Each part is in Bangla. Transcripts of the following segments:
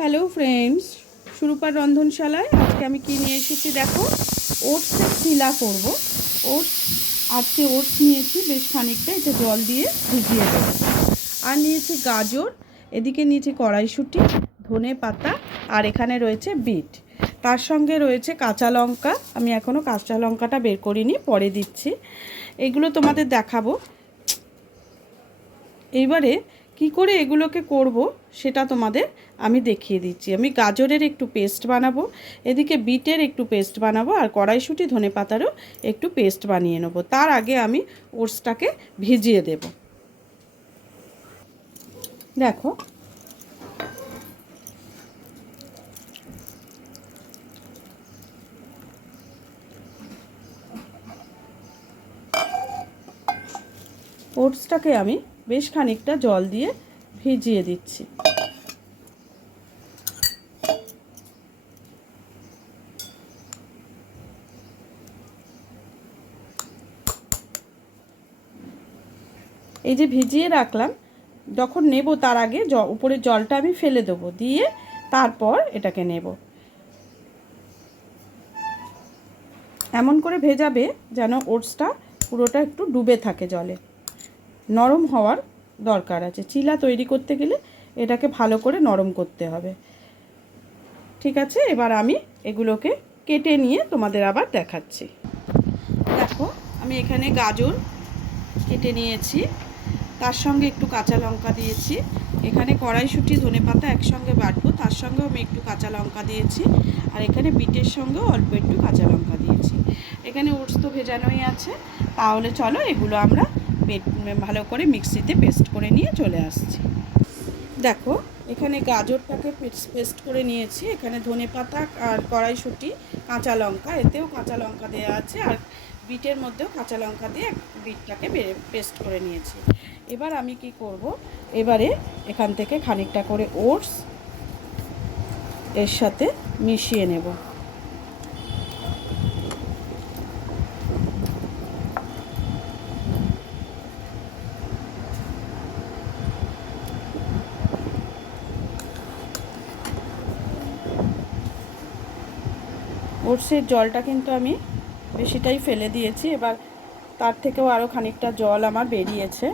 হ্যালো ফ্রেন্ডস, সুরূপার রন্ধনশালায় আজকে আমি কি নিয়ে এসেছি দেখো। ওটসের চিলা করব। ওটস আজকে ওটস নিয়েছি বেশ খানিকটা, এটা জল দিয়ে ভিজিয়ে দেবো। আর নিয়েছি গাজর, এদিকে নিয়েছি কড়াইশুঁটি, ধনে পাতা, আর এখানে রয়েছে বিট। তার সঙ্গে রয়েছে কাঁচা লঙ্কা। আমি এখনও কাঁচা লঙ্কাটা বের করিনি, পরে দিচ্ছি। এগুলো তোমাদের দেখাবো। এইবারে কি করে এগুলোকে করব সেটা তোমাদের আমি দেখিয়ে দিচ্ছি। আমি গাজরের একটু পেস্ট বানাবো, এদিকে বিটের একটু পেস্ট বানাবো, আর কড়াইশুঁটি ধনে পাতারও একটু পেস্ট বানিয়ে নেবো। তার আগে আমি ওটসটাকে ভিজিয়ে দেব। দেখো, ওটসটাকে আমি বেশ খানিকটা জল দিয়ে ভিজিয়ে দিচ্ছি। এই যে ভিজিয়ে রাখলাম, যখন নেব তার আগে উপরের জলটা আমি ফেলে দেবো, দিয়ে তারপর এটাকে নেব। এমন করে ভেজাবে যেন ওটসটা পুরোটা একটু ডুবে থাকে জলে। নরম হওয়ার দরকার আছে, চিলা তৈরি করতে গেলে এটাকে ভালো করে নরম করতে হবে। ঠিক আছে, এবার আমি এগুলোকে কেটে নিয়ে তোমাদের আবার দেখাচ্ছি। দেখো, আমি এখানে গাজর কেটে নিয়েছি, তার সঙ্গে একটু কাঁচা লঙ্কা দিয়েছি। এখানে কড়াইশুঁটি ধনে পাতা একসঙ্গে বাটবো, তার সঙ্গেও আমি একটু কাঁচা লঙ্কা দিয়েছি। আর এখানে বিটের সঙ্গেও অল্প একটু কাঁচা লঙ্কা দিয়েছি। এখানে ওটস তো ভেজানোই আছে। তাহলে চলো এগুলো আমরা ভালো করে মিক্সিতে পেস্ট করে নিয়ে চলে আসছি। দেখো, এখানে গাজরটাকে পেস্ট করে নিয়েছি। এখানে ধনে পাতা আর কড়াইশুঁটি, কাঁচা লঙ্কা, এতেও কাঁচা লঙ্কা দেওয়া আছে, আর বিটের মধ্যেও কাঁচা লঙ্কা দিয়ে বিটটাকে পেস্ট করে নিয়েছি। এবার আমি কি করব, এবারে এখান থেকে খানিকটা করে ওটস এর সাথে মিশিয়ে নেব। ওটসের জলটা কিন্তু আমি বেশিটাই ফেলে দিয়েছি, এবার তার থেকেও আরও খানিকটা জল আমার বেরিয়েছে।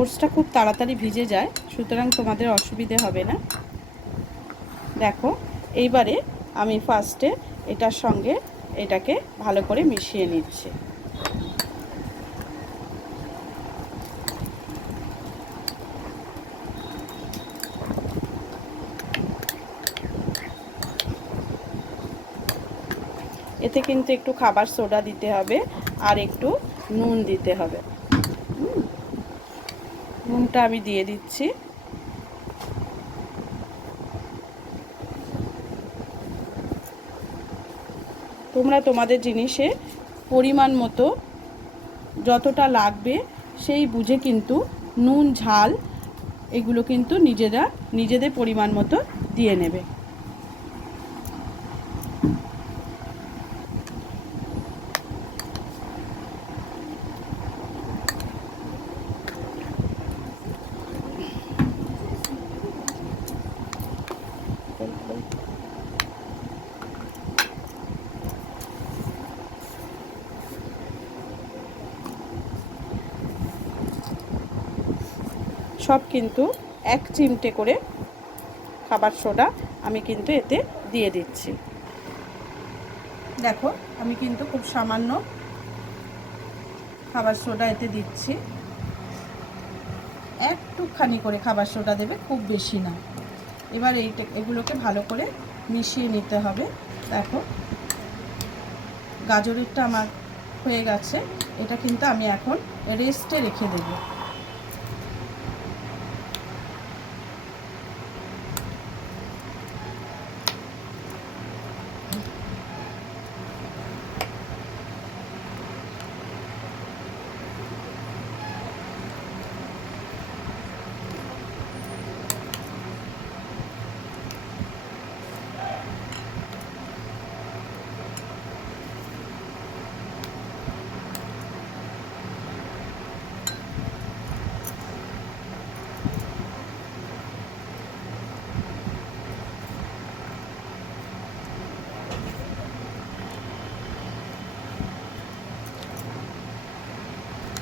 ওটসটা খুব তাড়াতাড়ি ভিজে যায়, সুতরাং তোমাদের অসুবিধে হবে না। দেখো, এইবারে আমি ফার্স্টে এটার সঙ্গে এটাকে ভালো করে মিশিয়ে নিচ্ছি। এতে কিন্তু একটু খাবার সোডা দিতে হবে আর একটু নুন দিতে হবে। নুনটা আমি দিয়ে দিচ্ছি। তোমরা তোমাদের জিনিসে পরিমাণ মতো যতটা লাগবে সেই বুঝে কিন্তু নুন ঝাল এগুলো কিন্তু নিজেদের পরিমাণ মতো দিয়ে নেবে। সব কিন্তু এক চিমটে করে খাবার সোডা আমি কিন্তু এতে দিয়ে দিচ্ছি। দেখো, আমি কিন্তু খুব সামান্য খাবার সোডা এতে দিচ্ছি। একটুখানি করে খাবার সোডা দেবে, খুব বেশি না। এবার এগুলোকে ভালো করে মিশিয়ে নিতে হবে। দেখো গাজরেরটা আমার হয়ে গেছে। এটা কিন্তু আমি এখন রেস্টে রেখে দেবো।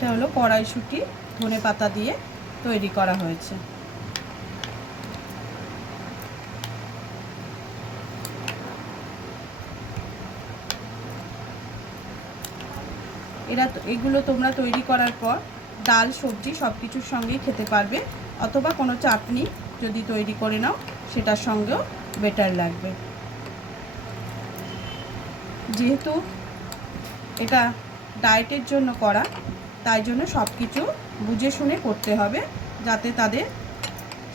এটা হলো কড়াইশুঁটি ধনেপাতা দিয়ে তৈরি করা হয়েছে। এগুলো তোমরা তৈরি করার পর ডাল সবজি সব কিছুর সঙ্গেই খেতে পারবে, অথবা কোনো চাটনি যদি তৈরি করে নাও সেটার সঙ্গেও বেটার লাগবে। যেহেতু এটা ডায়েটের জন্য করা, তাই জন্য সব কিছু বুঝে শুনে করতে হবে, যাতে তাদের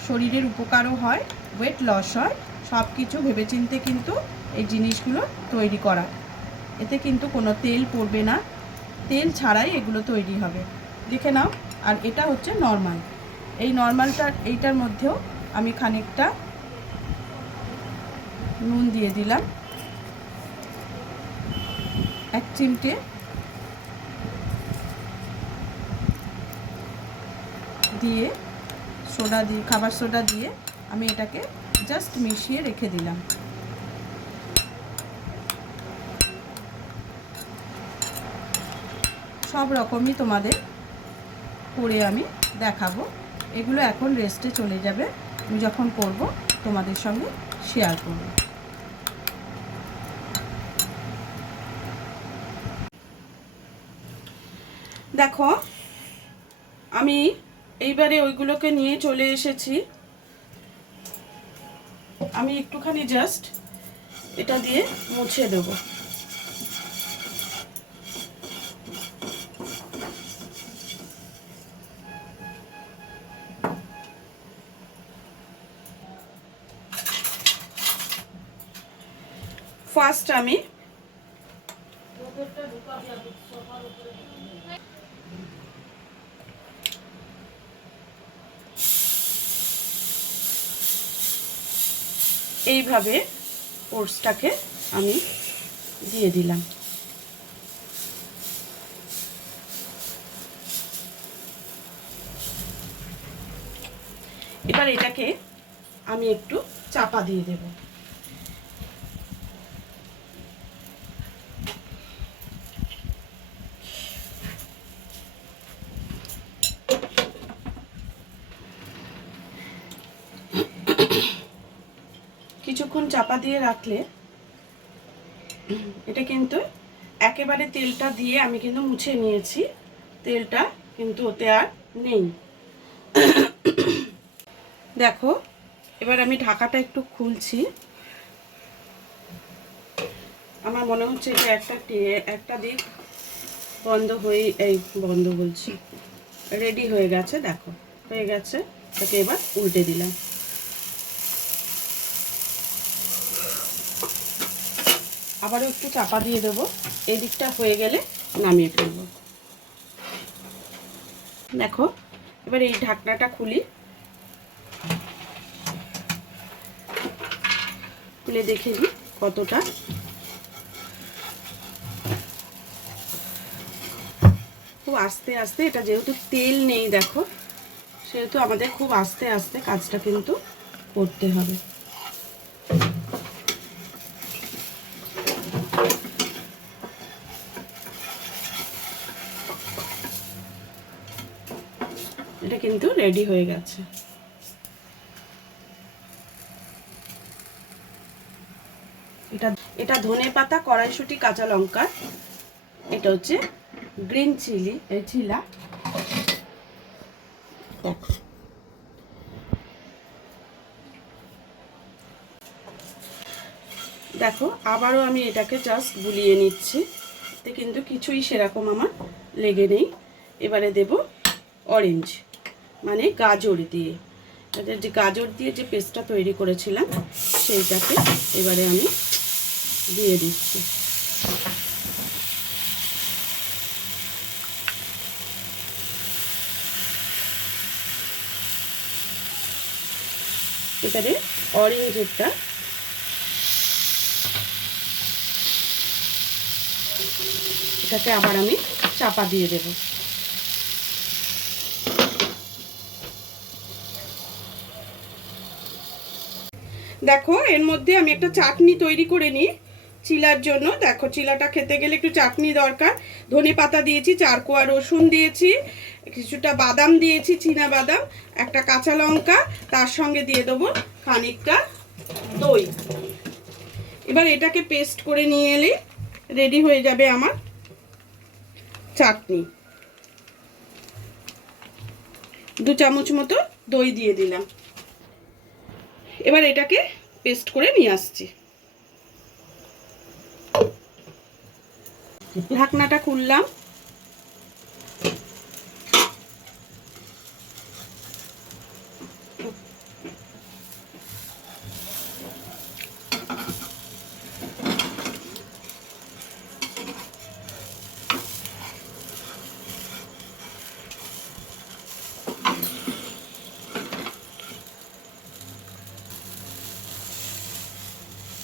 শরীরের উপকারও হয়, ওয়েট লস হয়। সব কিছু ভেবেচিন্তে কিন্তু এই জিনিসগুলো তৈরি করা। এতে কিন্তু কোনো তেল পড়বে না, তেল ছাড়াই এগুলো তৈরি হবে, দেখে নাও। আর এটা হচ্ছে নর্মাল। এই এইটার মধ্যেও আমি খানিকটা নুন দিয়ে দিলাম, 1 চিমটে দিয়ে খাবার সোডা দিয়ে আমি এটাকে জাস্ট মিশিয়ে রেখে দিলাম। সব রকমই তোমাদের করে আমি দেখাবো। এগুলো এখন রেস্টে চলে যাবে, আমি যখন করব তোমাদের সঙ্গে শেয়ার করব। দেখো আমি এইবারে ওইগুলোকে নিয়ে চলে এসেছি। আমি একটুখানি জাস্ট এটা দিয়ে মুছে দেব। ফার্স্ট আমি এইভাবে ওটসটাকে আমি দিয়ে দিলাম। এবার এটাকে আমি একটু চাপা দিয়ে দেব। কিছুক্ষণ চাপা দিয়ে রাখলে এটা কিন্তু একেবারে তেলটা দিয়ে আমি কিন্তু মুছে নিয়েছি, তেলটা কিন্তু ওতে আর নেই। দেখো এবার আমি ঢাকাটা একটু খুলছি। আমার মনে হচ্ছে এটা একটা দিক বন্ধ বলছি, রেডি হয়ে গেছে। দেখো হয়ে গেছে, এটাকে এবার উল্টে দিলাম। আবারও একটু চাপা দিয়ে দেবো, এই দিকটা হয়ে গেলে নামিয়ে ফেলব। দেখো এবার এই ঢাকনাটা খুলে দেখে নিই কতটা। খুব আস্তে আস্তে, এটা যেহেতু তেল নেই দেখো, সেহেতু আমাদের খুব আস্তে আস্তে কাজটা কিন্তু করতে হবে। এটা কিন্তু রেডি হয়ে গেছে। এটা ধনেপাতা, কড়াইশুঁটি, কাঁচা লঙ্কা, এটা হচ্ছে গ্রিন চিলা। দেখো দেখো আবারও আমি এটাকে জাস্ট গুলিয়ে নিচ্ছি, এতে কিন্তু কিছুই সেরকম আমার লেগে নেই। এবারে দেব অরেঞ্জ মানে গাজর দিয়ে, যে গাজর দিয়ে যে পেস্টটা তৈরি করেছিলাম সেইটাকে এবারে আমি দিয়ে দিচ্ছি। এবারে অরেঞ্জেরটা এটাকে আবার আমি চাপা দিয়ে দেব। দেখো এর মধ্যে আমি একটা চাটনি তৈরি করে নিই চিলার জন্য। দেখো চিলাটা খেতে গেলে একটু চাটনি দরকার। ধনে পাতা দিয়েছি, 4 কোয়া রসুন দিয়েছি, কিছুটা বাদাম দিয়েছি, চীনা বাদাম, একটা কাঁচা লঙ্কা, তার সঙ্গে দিয়ে দেবো খানিকটা দই। এবার এটাকে পেস্ট করে নিয়ে এলে রেডি হয়ে যাবে আমার চাটনি। 2 চামচ মতো দই দিয়ে দিলাম। এবার এটাকে পেস্ট করে নিয়ে আসছি। ঢাকনাটা খুললাম।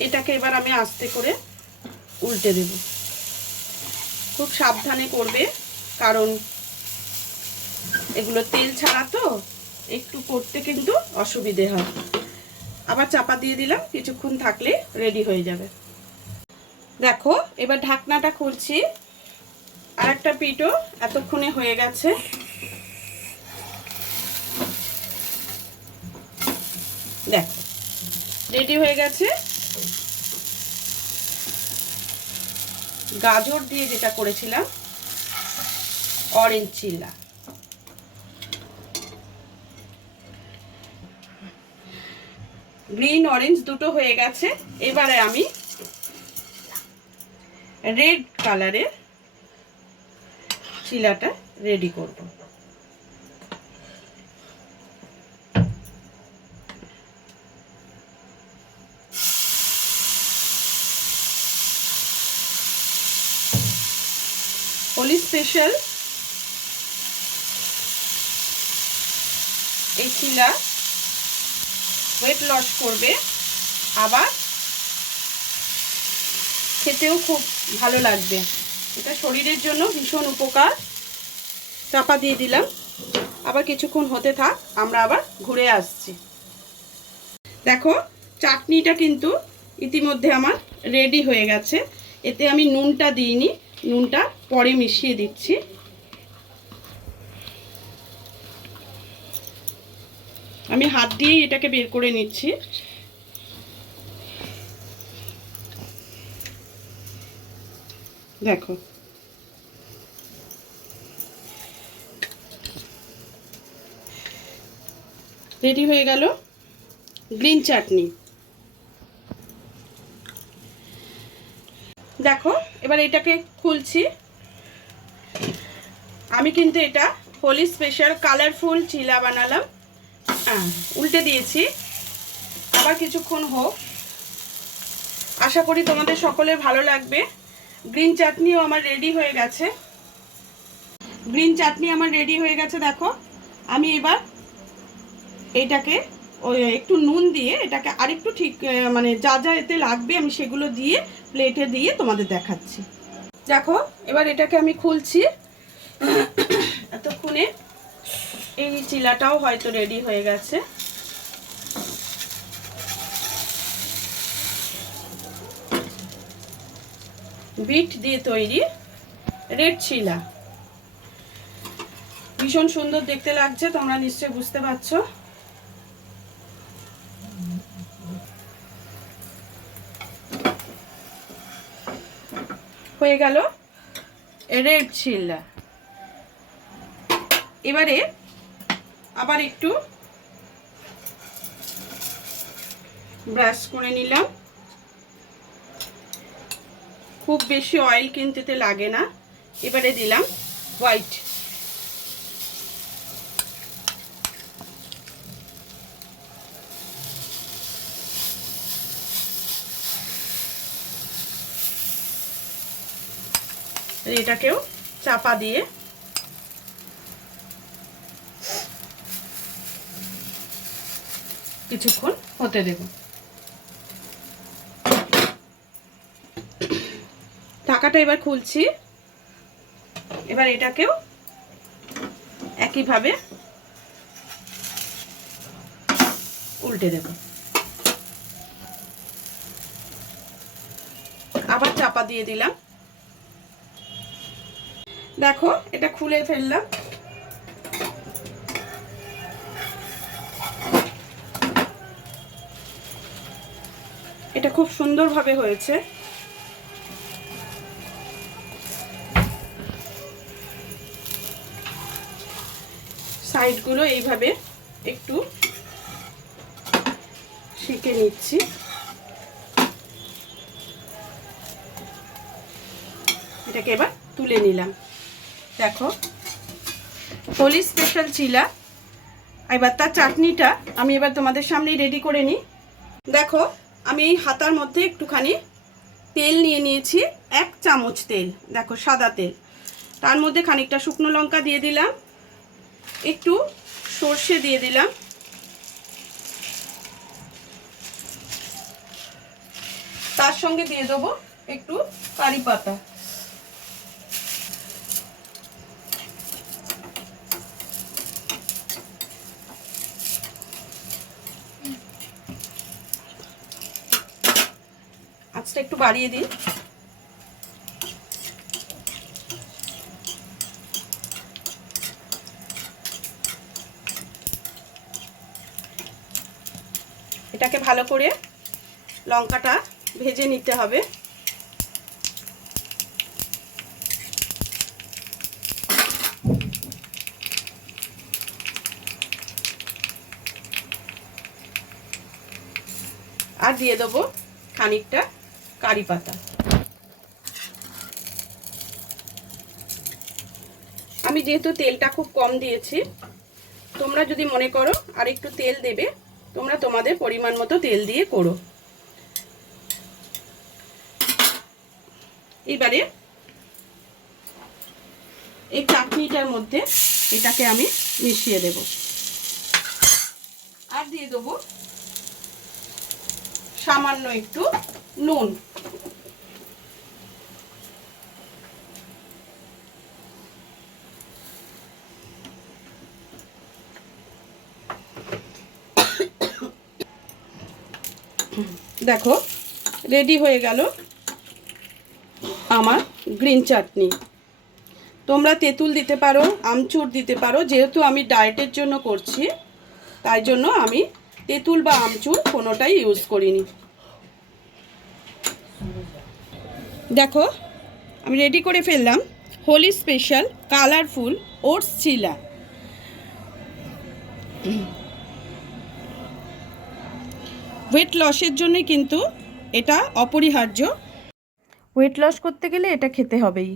এটাকে এবার আমি আস্তে করে উল্টে দেব। খুব সাবধানে করবে, কারণ এগুলো তেল ছাড়া তো একটু করতে কিন্তু অসুবিধে হয়। আবার চাপা দিয়ে দিলাম, কিছুক্ষণ থাকলে রেডি হয়ে যাবে। দেখো এবার ঢাকনাটা খুলছি। আর একটা পিঠও এতক্ষণে হয়ে গেছে। দেখো রেডি হয়ে গেছে। গাজর দিয়ে যেটা করেছিলাম অরেঞ্জ চিলা, গ্রিন অরেঞ্জ দুটো হয়ে গেছে। এবারে আমি রেড কালারের চিলাটা রেডি করব। হোলি স্পেশাল এই চিলা ওয়েট লস করবে, আবার খেতেও খুব ভালো লাগবে। এটা শরীরের জন্য ভীষণ উপকার। চাপা দিয়ে দিলাম, আবার কিছুক্ষণ হতে থাক, আমরা আবার ঘুরে আসছি। দেখো চাটনিটা কিন্তু ইতিমধ্যে আমার রেডি হয়ে গেছে। এতে আমি নুনটা দিইনি, নুনটা পরে মিশিয়ে দিচ্ছি। আমি হাত দিয়েই এটাকে বের করে নিচ্ছি। দেখো রেডি হয়ে গেল গ্রিন চাটনি। দেখো এবার এটাকে খুলছি। আমি কিন্তু এটা হোলি স্পেশাল কালারফুল চিলা বানালাম। উল্টে দিয়েছি, আবার কিছুক্ষণ হোক। আশা করি তোমাদের সকলের ভালো লাগবে। গ্রিন চাটনিও আমার রেডি হয়ে গেছে। গ্রিন চাটনি আমার রেডি হয়ে গেছে। দেখো আমি এবার এইটাকে ওই একটু নুন দিয়ে এটাকে আরেকটু ঠিক মানে যা যা এতে লাগবে আমি সেগুলো দিয়ে প্লেটে দিয়ে তোমাদের দেখাচ্ছি। দেখো এবার এটাকে আমি খুলছি। এতক্ষণে এই চিলাটাও হয়তো রেডি হয়ে গেছে। বিট দিয়ে তৈরি রেড চিলা, ভীষণ সুন্দর দেখতে লাগছে, তোমরা নিশ্চয়ই বুঝতে পারছো। হয়ে গেল রেড চিলা। এবারে আবার একটু ব্রাশ করে নিলাম। খুব বেশি অয়েল কিনতে লাগে না। এবারে দিলাম হোয়াইট। এটাকেও চাপা দিয়ে কিছুক্ষণ হতে দেব। ঢাকাটা এবার খুলছি। এবার এটাকেও একইভাবে উল্টে দেব। আবার চাপা দিয়ে দিলাম। দেখো এটা খুলে ফেললাম। এটা খুব সুন্দরভাবে হয়েছে। সাইডগুলো এইভাবে একটু সেঁকে নিচ্ছি। এটাকে এবার তুলে নিলাম। দেখো হোলি স্পেশাল চিলা। এবার তার চাটনিটা আমি এবার তোমাদের সামনেই রেডি করে নিই। দেখো আমি এই হাতার মধ্যে একটুখানি তেল নিয়ে নিয়েছি, 1 চামচ তেল। দেখো সাদা তেল। তার মধ্যে খানিকটা শুকনো লঙ্কা দিয়ে দিলাম, একটু সর্ষে দিয়ে দিলাম, তার সঙ্গে দিয়ে দেবো একটু কারি পাতা। আঁচটা একটু বাড়িয়ে দিই। এটাকে ভালো করে লঙ্কাটা ভেজে নিতে হবে। আর দিয়ে দেবো খানিকটা কারি পাতা। আমি যেহেতু তেলটা খুব কম দিয়েছি, তোমরা যদি মনে করো আর একটু তেল দেবে, তোমরা তোমাদের পরিমাণ মতো তেল দিয়ে করো। এবারে এই চাটনিটার মধ্যে এটাকে আমি মিশিয়ে দেব। আর দিয়ে দেবো সামান্য একটু নুন। দেখো রেডি হয়ে গেল আমার গ্রিন চাটনি। তোমরা তেঁতুল দিতে পারো, আমচুর দিতে পারো। যেহেতু আমি ডায়েটের জন্য করছি, তাই জন্য আমি তেঁতুল বা আমচুর কোনোটাই ইউজ করিনি। দেখো আমি রেডি করে ফেললাম হোলি স্পেশাল কালারফুল ওটস চিলা। ওয়েট লসের জন্য কিন্তু এটা অপরিহার্য। ওয়েট লস করতে গেলে এটা খেতে হবেই।